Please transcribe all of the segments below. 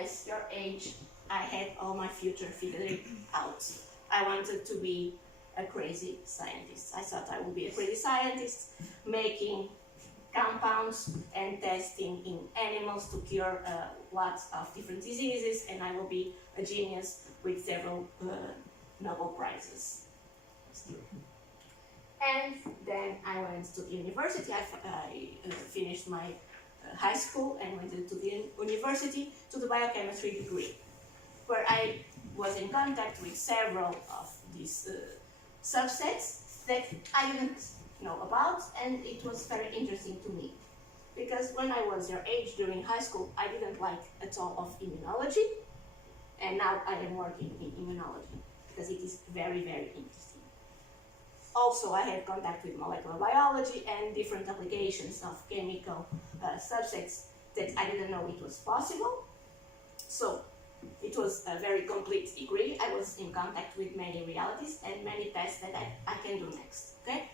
was your age, I had all my future figured out. I wanted to be a crazy scientist. I thought I would be a crazy scientist, making compounds and testing in animals to cure lots of different diseases, and I will be a genius with several Nobel Prizes. And then I went to the university. I finished my high school and went to the university to the biochemistry degree, where I was in contact with several of these subsets that I didn't know about, and it was very interesting to me. Because when I was your age during high school, I didn't like at all of immunology, and now I am working in immunology because it is very, very interesting. Also, I had contact with molecular biology and different applications of chemical subsets that I didn't know it was possible. So it was a very complete degree. I was in contact with many realities and many tests that I can do next, okay?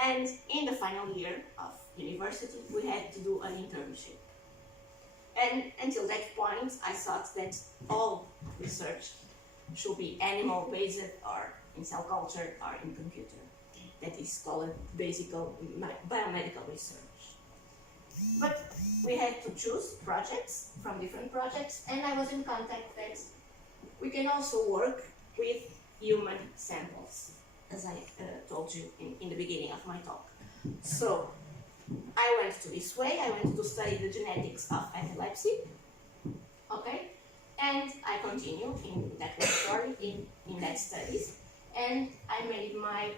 And in the final year of university, we had to do an internship. And until that point, I thought that all research should be animal-based or in cell culture or in computer. That is called basic biomedical research. But we had to choose projects from different projects, and I was in contact that we can also work with human samples, as I told you in the beginning of my talk. So I went to this way. I went to study the genetics of epilepsy, okay? And I continued in that laboratory, in that studies, and I made my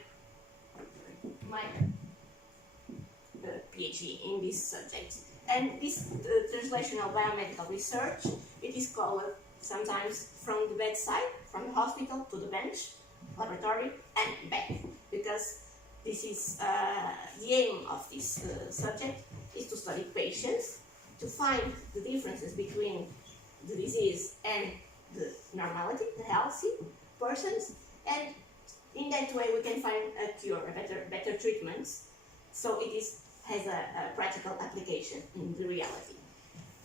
PhD in this subject. And this translational biomedical research, it is called sometimes from the bedside, from the hospital to the bench, laboratory, and back, because this is the aim of this subject is to study patients, to find the differences between the disease and the normality, the healthy persons, and in that way we can find a cure, a better treatments. So it has a practical application in the reality.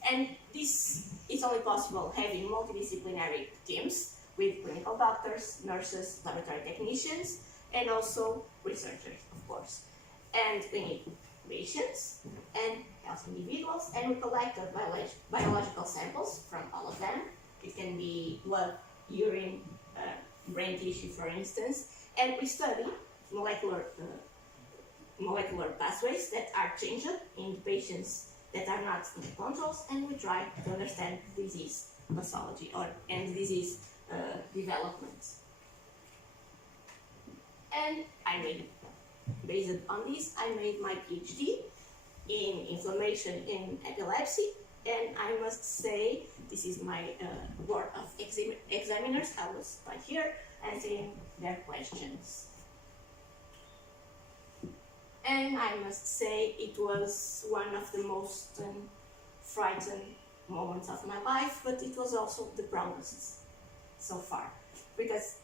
And this is only possible having multidisciplinary teams with clinical doctors, nurses, laboratory technicians, and also researchers, of course. And we need patients and healthy individuals, and we collected biological samples from all of them. It can be blood, urine, brain tissue, for instance, and we study molecular pathways that are changed in patients that are not in the controls, and we try to understand disease pathology and disease development. And based on this, I made my PhD in inflammation in epilepsy, and I must say, this is my board of examiners. I was right here answering their questions. And I must say, it was one of the most frightened moments of my life, but it was also the proudest so far, because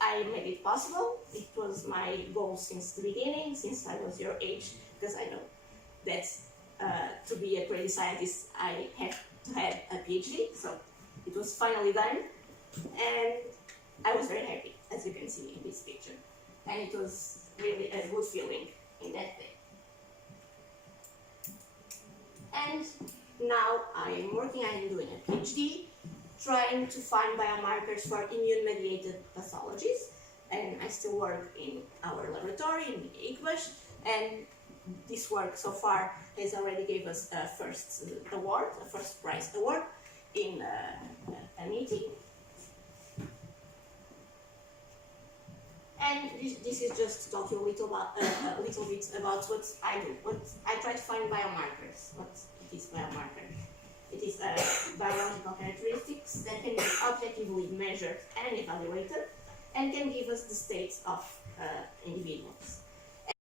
I made it possible. It was my goal since the beginning, since I was your age, because I know that to be a crazy scientist, I have to have a PhD, so it was finally done, and I was very happy, as you can see in this picture, and it was really a good feeling in that day. And now I am doing a PhD, trying to find biomarkers for immune-mediated pathologies, and I still work in our laboratory in ICBAS, and this work so far has already gave us a first prize award in a meeting. And this is just to talk you a little bit about what I do. I try to find biomarkers. What it is biomarker? It is biological characteristics that can be objectively measured and evaluated, and can give us the states of individuals.